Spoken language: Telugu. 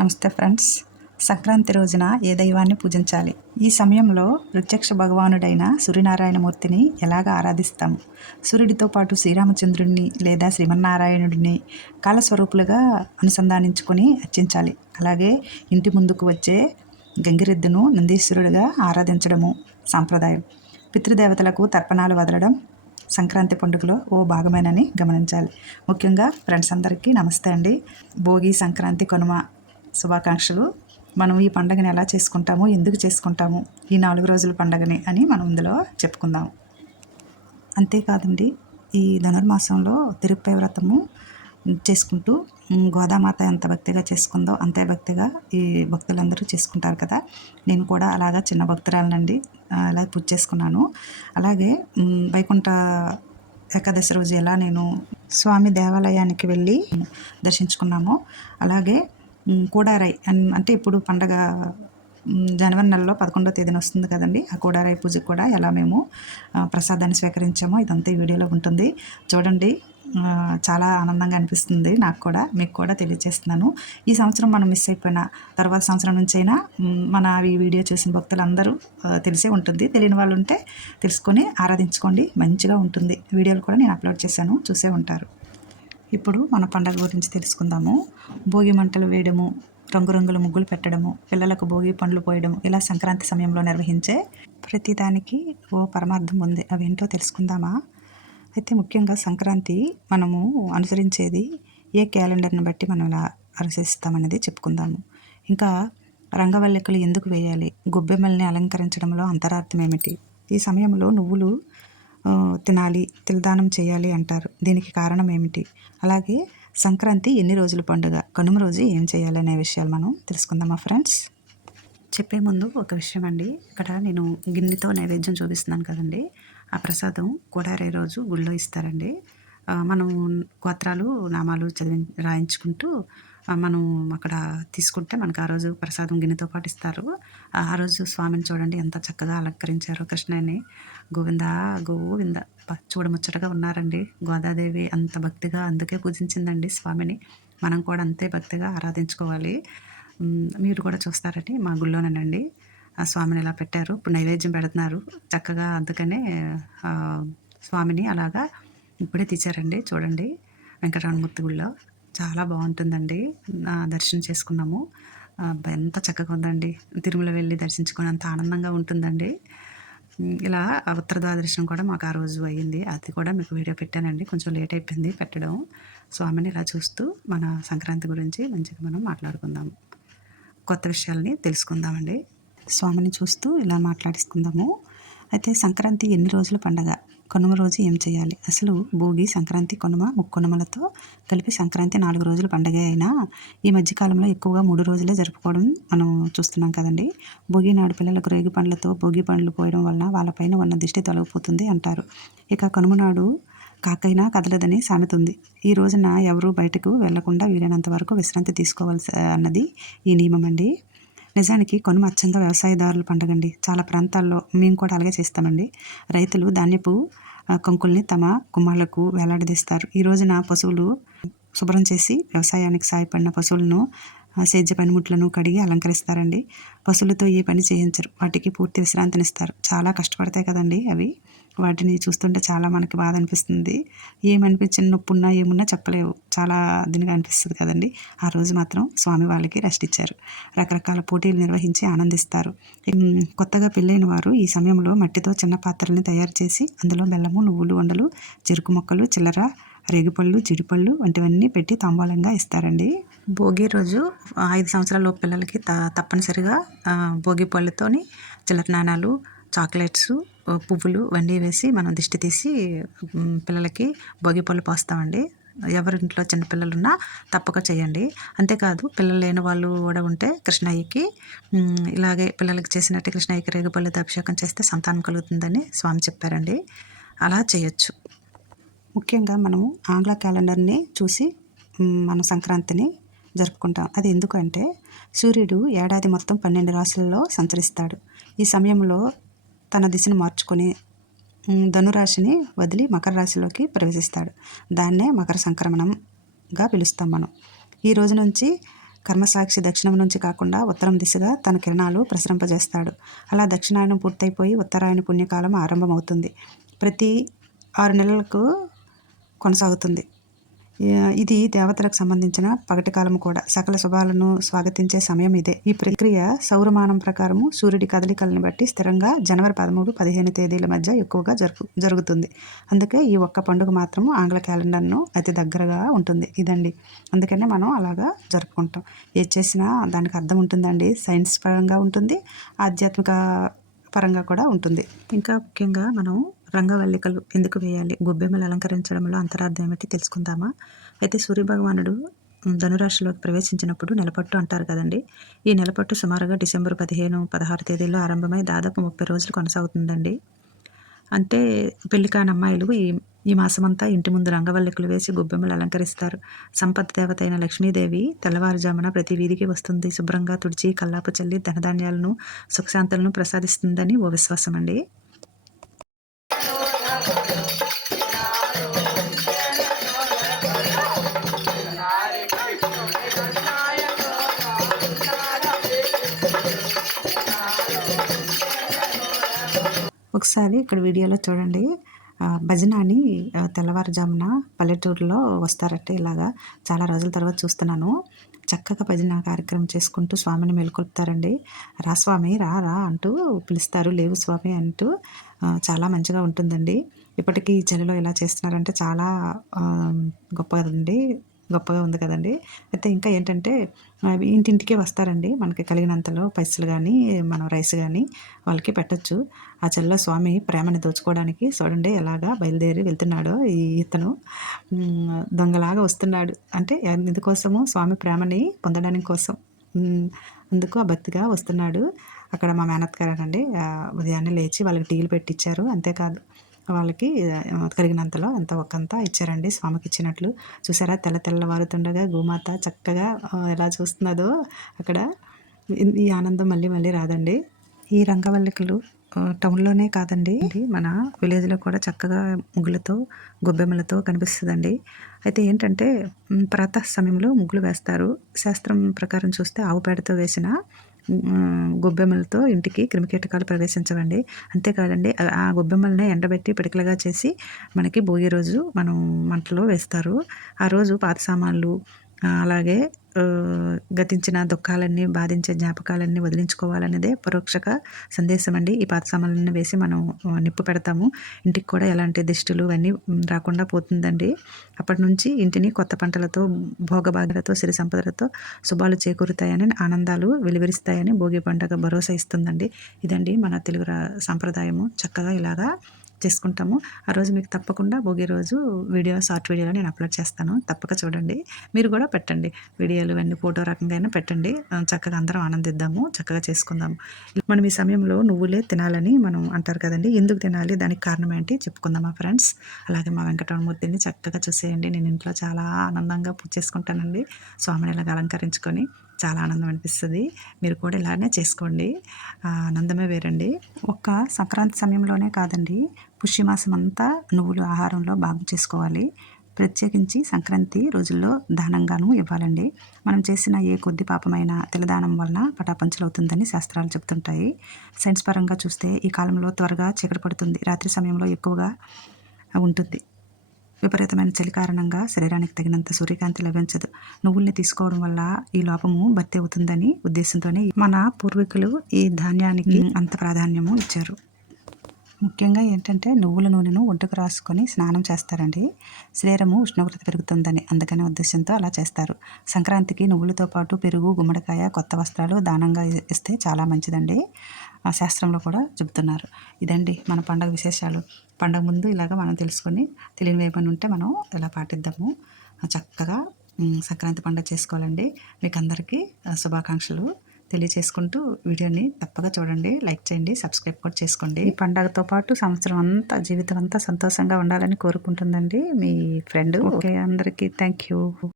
నమస్తే ఫ్రెండ్స్. సంక్రాంతి రోజున ఏ దైవాన్ని పూజించాలి? ఈ సమయంలో ప్రత్యక్ష భగవానుడైన సూర్యనారాయణమూర్తిని ఎలాగ ఆరాధిస్తాము? సూర్యుడితో పాటు శ్రీరామచంద్రుడిని లేదా శ్రీమన్నారాయణుడిని కాలస్వరూపులుగా అనుసంధానించుకొని అర్చించాలి. అలాగే ఇంటి ముందుకు వచ్చే గంగిరెద్దును నందీశ్వరుడిగా ఆరాధించడము సాంప్రదాయం. పితృదేవతలకు తర్పణాలు వదలడం సంక్రాంతి పండుగలో ఓ భాగమేనని గమనించాలి. ముఖ్యంగా ఫ్రెండ్స్ అందరికీ నమస్తే అండి. భోగి, సంక్రాంతి, కనుమ శుభాకాంక్షలు. మనం ఈ పండుగని ఎలా చేసుకుంటాము, ఎందుకు చేసుకుంటాము, ఈ 4 రోజుల పండుగని అని మనం ఇందులో చెప్పుకుందాం. అంతేకాదండి, ఈ ధనుర్మాసంలో తిరుప్పై వ్రతము చేసుకుంటూ గోదామాత ఎంత భక్తిగా చేసుకుందో అంతే భక్తిగా ఈ భక్తులందరూ చేసుకుంటారు కదా. నేను కూడా అలాగా చిన్న భక్తురాలనండి, అలా పూజ చేసుకున్నాను. అలాగే వైకుంఠ ఏకాదశి రోజు ఎలా నేను స్వామి దేవాలయానికి వెళ్ళి దర్శించుకున్నామో, అలాగే కూడారై అంటే ఇప్పుడు పండగ జనవరి నెలలో 11వ తేదీన వస్తుంది కదండి. ఆ కూడారై పూజకు కూడా ఎలా మేము ప్రసాదాన్ని స్వీకరించామో ఇదంతా ఈ వీడియోలో ఉంటుంది. చూడండి, చాలా ఆనందంగా అనిపిస్తుంది నాకు కూడా, మీకు కూడా తెలియజేస్తున్నాను. ఈ సంవత్సరం మనం మిస్ అయిపోయిన తర్వాత సంవత్సరం నుంచి అయినా మన ఈ వీడియో చూసిన భక్తులందరూ తెలిసే ఉంటుంది. తెలియని వాళ్ళు ఉంటే తెలుసుకొని ఆరాధించుకోండి, మంచిగా ఉంటుంది. వీడియోలు కూడా నేను అప్లోడ్ చేశాను, చూసే ఉంటారు. ఇప్పుడు మన పండగ గురించి తెలుసుకుందాము. భోగి మంటలు వేయడము, రంగురంగుల ముగ్గులు పెట్టడము, పిల్లలకు భోగి పండ్లు పోయడం, ఇలా సంక్రాంతి సమయంలో నిర్వహించే ప్రతిదానికి ఓ పరమార్థం ఉంది. అవేంటో తెలుసుకుందామా? అయితే ముఖ్యంగా సంక్రాంతి మనము అనుసరించేది ఏ క్యాలెండర్ని బట్టి మనం ఇలా అనుసరిస్తామనేది చెప్పుకుందాము. ఇంకా రంగవల్లికలు ఎందుకు వేయాలి? గొబ్బెమ్మల్ని అలంకరించడంలో అంతరార్థం ఏమిటి? ఈ సమయంలో నువ్వులు తినాలి, తిలదానం చేయాలి అంటారు. దీనికి కారణం ఏమిటి? అలాగే సంక్రాంతి ఎన్ని రోజుల పండుగ, కనుమ రోజు ఏం చేయాలి అనే విషయాలు మనం తెలుసుకుందామా ఫ్రెండ్స్? చెప్పే ముందు ఒక విషయం అండి. ఇక్కడ నేను గిన్నెతో నైవేద్యం చూపిస్తున్నాను కదండి. ఆ ప్రసాదం కూడారే రోజు గుళ్ళో ఇస్తారండి. మనం గోత్రాలు, నామాలు రాయించుకుంటూ మనం అక్కడ తీసుకుంటే మనకు ఆ రోజు ప్రసాదం గిన్నెతో పాటు ఇస్తారు. ఆ రోజు స్వామిని చూడండి ఎంత చక్కగా అలంకరించారో. కృష్ణని గోవింద గోవింద చూడముచ్చటగా ఉన్నారండి. గోదాదేవి అంత భక్తిగా అందుకే పూజించిందండి స్వామిని. మనం కూడా అంతే భక్తిగా ఆరాధించుకోవాలి. మీరు కూడా చూస్తారండి, మా గుళ్ళోనేనండి ఆ స్వామిని ఇలా పెట్టారు. ఇప్పుడు నైవేద్యం పెడుతున్నారు చక్కగా, అందుకనే స్వామిని అలాగా ఇప్పుడే తీశారండి. చూడండి, వెంకటరమణమూర్తి గుళ్ళో చాలా బాగుంటుందండి. దర్శనం చేసుకున్నాము. ఎంత చక్కగా ఉందండి. తిరుమల వెళ్ళి దర్శించుకున్నంత ఆనందంగా ఉంటుందండి. ఇలా ఉత్తర ద్వాదశం కూడా మాకు ఆ రోజు అయ్యింది. అది కూడా మీకు వీడియో పెట్టానండి. కొంచెం లేట్ అయిపోయింది పెట్టడం. స్వామిని ఇలా చూస్తూ మన సంక్రాంతి గురించి మంచిగా మనం మాట్లాడుకుందాము, కొత్త విషయాల్ని తెలుసుకుందామండి. స్వామిని చూస్తూ ఇలా మాట్లాడుకుందాము. అయితే సంక్రాంతి ఎన్ని రోజుల పండగ, కనుమ రోజు ఏం చేయాలి? అసలు భోగి, సంక్రాంతి, కనుమ ముక్కనుమలతో కలిపి సంక్రాంతి 4 రోజుల పండగ అయినా ఈ మధ్యకాలంలో ఎక్కువగా 3 రోజులే జరుపుకోవడం మనం చూస్తున్నాం కదండి. భోగి నాడు పిల్లలకు రేగి పండ్లతో భోగి పండ్లు పోయడం వలన వాళ్ళపైన ఉన్న దిష్టి తొలగిపోతుంది అంటారు. ఇక కనుమ నాడు కాకైనా కదలదని సామెత ఉంది. ఈ రోజున ఎవరూ బయటకు వెళ్లకుండా వీలైనంత వరకు విశ్రాంతి తీసుకోవాల్సి అన్నది ఈ నియమం అండి. నిజానికి కనుమ అచ్చంగా వ్యవసాయదారుల పండుగండి. చాలా ప్రాంతాల్లో మేము కూడా అలాగే చేస్తామండి. రైతులు ధాన్యపు కంకుల్ని తమ గుమ్మాలకు వేలాడదీస్తారు. ఈ రోజున పశువులు శుభ్రం చేసి వ్యవసాయానికి సాయపడిన పశువులను సేద్య పనిముట్లను కడిగి అలంకరిస్తారండి. పశువులతో ఏ పని చేయించరు, వాటికి పూర్తి విశ్రాంతినిస్తారు. చాలా కష్టపడతాయి కదండి అవి. వాటిని చూస్తుంటే చాలా మనకి బాధ అనిపిస్తుంది. ఏమనిపించిన నొప్పి ఉన్నా ఏమున్నా చెప్పలేవు, చాలా దీనిగా అనిపిస్తుంది కదండి. ఆ రోజు మాత్రం స్వామి వాళ్ళకి రెస్ట్ ఇచ్చారు. రకరకాల పోటీలు నిర్వహించి ఆనందిస్తారు. కొత్తగా పెళ్ళైన వారు ఈ సమయంలో మట్టితో చిన్న పాత్రల్ని తయారు చేసి అందులో బెల్లము, నువ్వులు ఉండలు, చెరుకు మొక్కలు, చిల్లర, రేగిపళ్ళు, జీడిపళ్ళు వంటివన్నీ పెట్టి తాంబూలంగా ఇస్తారండి. భోగి రోజు 5 సంవత్సరాల లోపు పిల్లలకి తప్పనిసరిగా భోగి పళ్ళతోని చిల్లర నాణాలు, చాక్లెట్స్, పువ్వులు ఇవన్నీ వేసి మనం దిష్టి తీసి పిల్లలకి భోగి పళ్ళు పోస్తామండి. ఎవరింట్లో చిన్నపిల్లలు ఉన్నా తప్పక చేయండి. అంతేకాదు, పిల్లలు లేని వాళ్ళు కూడా ఉంటే కృష్ణయ్యకి ఇలాగే పిల్లలకి చేసినట్టు కృష్ణయ్యకి రేగుపళ్ళతో అభిషేకం చేస్తే సంతానం కలుగుతుందని స్వామి చెప్పారండి. అలా చేయొచ్చు. ముఖ్యంగా మనము ఆంగ్ల క్యాలెండర్ని చూసి మన సంక్రాంతిని జరుపుకుంటాం. అది ఎందుకంటే సూర్యుడు ఏడాది మొత్తం 12 రాశులలో సంచరిస్తాడు. ఈ సమయంలో తన దిశను మార్చుకొని ధనురాశిని వదిలి మకర రాశిలోకి ప్రవేశిస్తాడు. దాన్నే మకర సంక్రమణంగా పిలుస్తాం మనం. ఈ రోజు నుంచి కర్మసాక్షి దక్షిణం నుంచి కాకుండా ఉత్తరం దిశగా తన కిరణాలు ప్రసరింపజేస్తాడు. అలా దక్షిణాయనం పూర్తయిపోయి ఉత్తరాయణ పుణ్యకాలం ఆరంభమవుతుంది. ప్రతి 6 నెలలకు కొనసాగుతుంది. ఇది దేవతలకు సంబంధించిన పగటి కాలం కూడా. సకల శుభాలను స్వాగతించే సమయం ఇదే. ఈ ప్రక్రియ సౌరమానం ప్రకారము సూర్యుడి కదలికలను బట్టి స్థిరంగా జనవరి 13, 15 తేదీల మధ్య ఎక్కువగా జరుగుతుంది. అందుకే ఈ ఒక్క పండుగ మాత్రం ఆంగ్ల క్యాలెండర్ను అతి దగ్గరగా ఉంటుంది. ఇదండి, అందుకనే మనం అలాగా జరుపుకుంటాం. ఏది చేసినా దానికి అర్థం ఉంటుందండి. సైన్స్ పరంగా ఉంటుంది, ఆధ్యాత్మిక పరంగా కూడా ఉంటుంది. ఇంకా ముఖ్యంగా మనం రంగవల్లికలు ఎందుకు వేయాలి, గొబ్బెమ్మలు అలంకరించడంలో అంతరార్థం ఏమిటి తెలుసుకుందామా? అయితే సూర్యభగవానుడు ధనురాశిలోకి ప్రవేశించినప్పుడు నెలపట్టు అంటారు కదండి. ఈ నెలపట్టు సుమారుగా డిసెంబర్ 15, 16 తేదీల్లో ఆరంభమై దాదాపు 30 రోజులు కొనసాగుతుందండి. అంటే పెళ్లి కాని అమ్మాయిలు ఈ మాసమంతా ఇంటి ముందు రంగవల్లికలు వేసి గొబ్బెమ్మలు అలంకరిస్తారు. సంపత్ దేవత అయిన లక్ష్మీదేవి తెల్లవారుజామున ప్రతి వీధికి వస్తుంది. శుభ్రంగా తుడిచి కల్లాపు చల్లి ధనధాన్యాలను సుఖశాంతులను ప్రసాదిస్తుందని ఓ విశ్వాసం అండి. ఒకసారి ఇక్కడ వీడియోలో చూడండి, భజన అని తెల్లవారుజామున పల్లెటూరులో వస్తారట. ఇలాగా చాలా రోజుల తర్వాత చూస్తున్నాను. చక్కగా భజన కార్యక్రమం చేసుకుంటూ స్వామిని మేలుకొల్పుతారండి. రా స్వామి, రా రా అంటూ పిలుస్తారు. లేవు స్వామి అంటూ చాలా మంచిగా ఉంటుందండి. ఇప్పటికీ చలిలో ఇలా చేస్తున్నారంటే చాలా గొప్పగా ఉంది కదండి. అయితే ఇంకా ఏంటంటే ఇంటింటికే వస్తారండి. మనకి కలిగినంతలో పైసలు కానీ మనం రైస్ కానీ వాళ్ళకి పెట్టచ్చు. ఆ చలిలో స్వామి ప్రేమని దోచుకోవడానికి చూడండి ఎలాగా బయలుదేరి వెళ్తున్నాడో ఇతను. దొంగలాగా వస్తున్నాడు. అంటే ఎందుకోసము? స్వామి ప్రేమని పొందడానికి కోసం. అందుకు ఆ భక్తిగా వస్తున్నాడు. అక్కడ మా మేనత్ గారండి ఉదయాన్నే లేచి వాళ్ళకి టీలు పెట్టించారు. అంతేకాదు వాళ్ళకి కలిగినంతలో ఎంతో ఒకంత ఇచ్చారండి స్వామికి ఇచ్చినట్లు. చూసారా, తెల్లవారుతుండగా గోమాత చక్కగా ఎలా చూస్తున్నదో అక్కడ. ఈ ఆనందం మళ్ళీ మళ్ళీ రాదండి. ఈ రంగవల్లికలు టౌన్లోనే కాదండి, మన విలేజ్లో కూడా చక్కగా ముగ్గులతో గొబ్బెమ్మలతో కనిపిస్తుందండి. అయితే ఏంటంటే ప్రాతः సమయంలో ముగ్గులు వేస్తారు. శాస్త్రం ప్రకారం చూస్తే ఆవు పేడతో వేసిన గొబ్బెమ్మలతో ఇంటికి క్రిమికీటకాలు ప్రవేశించవండి. అంతేకాదండి, ఆ గొబ్బెమ్మల్ని ఎండబెట్టి పిడకలుగా చేసి మనకి భోగి రోజు మనం మంటలో వేస్తారు. ఆ రోజు పాత సామాన్లు అలాగే గతించిన దుఃఖాలన్నీ బాధించే జ్ఞాపకాలన్నీ వదిలించుకోవాలనేదే పరోక్షక సందేశం అండి. ఈ పాత సామాన్లన్నీ వేసి మనం నిప్పు పెడతాము. ఇంటికి కూడా ఎలాంటి దిష్టులు ఇవన్నీ రాకుండా పోతుందండి. అప్పటి నుంచి ఇంటిని కొత్త పంటలతో భోగభాగ్యాలతో సిరి సంపదలతో శుభాలు చేకూరుతాయని ఆనందాలు వెలువరిస్తాయని భోగి పండుగ భరోసా ఇస్తుందండి. ఇదండి మన తెలుగు సాంప్రదాయము. చక్కగా ఇలాగా చేసుకుంటాము. ఆ రోజు మీకు తప్పకుండా భోగి రోజు షార్ట్ వీడియోలో నేను అప్లోడ్ చేస్తాను. తప్పక చూడండి. మీరు కూడా పెట్టండి వీడియోలు ఇవన్నీ, ఫోటో రకంగా అయినా పెట్టండి. చక్కగా అందరం ఆనందిద్దాము, చక్కగా చేసుకుందాము. మనం ఈ సమయంలో నువ్వులే తినాలని మనం అంటారు కదండి. ఎందుకు తినాలి, దానికి కారణం ఏంటి చెప్పుకుందాం మా ఫ్రెండ్స్. అలాగే మా వెంకటరమణమూర్తిని చక్కగా చూసేయండి. నేను ఇంట్లో చాలా ఆనందంగా పూజ చేసుకుంటానండి. స్వామిని ఇలాగ అలంకరించుకొని చాలా ఆనందం అనిపిస్తుంది. మీరు కూడా ఇలానే చేసుకోండి. ఆనందమే వేరండి. ఒక్క సంక్రాంతి సమయంలోనే కాదండి, పుష్యమాసం అంతా నువ్వులు ఆహారంలో భాగం చేసుకోవాలి. ప్రత్యేకించి సంక్రాంతి రోజుల్లో దానంగాను ఇవ్వాలండి. మనం చేసిన ఏ కొద్ది పాపమైనా తెల్లదానం వలన పటాపంచలవుతుందని శాస్త్రాలు చెప్తుంటాయి. సైన్స్ పరంగా చూస్తే ఈ కాలంలో త్వరగా చీకటి పడుతుంది. రాత్రి సమయంలో ఎక్కువగా ఉంటుంది. విపరీతమైన చలి కారణంగా శరీరానికి తగినంత సూర్యకాంతి లభించదు. నువ్వుల్ని తీసుకోవడం వల్ల ఈ లోపము భర్తీ అవుతుందని ఉద్దేశంతోనే మన పూర్వీకులు ఈ ధాన్యానికి అంత ప్రాధాన్యము ఇచ్చారు. ముఖ్యంగా ఏంటంటే నువ్వుల నూనెను ఒంటికి రాసుకొని స్నానం చేస్తారండి. శరీరము ఉష్ణోగ్రత పెరుగుతుందని, అందుకనే ఉద్దేశంతో అలా చేస్తారు. సంక్రాంతికి నువ్వులతో పాటు పెరుగు, గుమ్మడికాయ, కొత్త వస్త్రాలు దానంగా ఇస్తే చాలా మంచిదండి. ఆ శాస్త్రంలో కూడా చెబుతున్నారు. ఇదండి మన పండుగ విశేషాలు. పండుగ ముందు ఇలాగ మనం తెలుసుకొని తెలియని ఏమైనా ఉంటే మనం ఇలా పాటిద్దాము. చక్కగా సంక్రాంతి పండుగ చేసుకోవాలండి. మీకు అందరికీ శుభాకాంక్షలు తెలియచేసుకుంటూ వీడియోని తప్పగా చూడండి, లైక్ చేయండి, సబ్స్క్రైబ్ కూడా చేసుకోండి. ఈ పండగతో పాటు సంవత్సరం అంతా జీవితం అంతా సంతోషంగా ఉండాలని కోరుకుంటుందండి మీ ఫ్రెండ్. ఓకే, అందరికీ థ్యాంక్ యూ.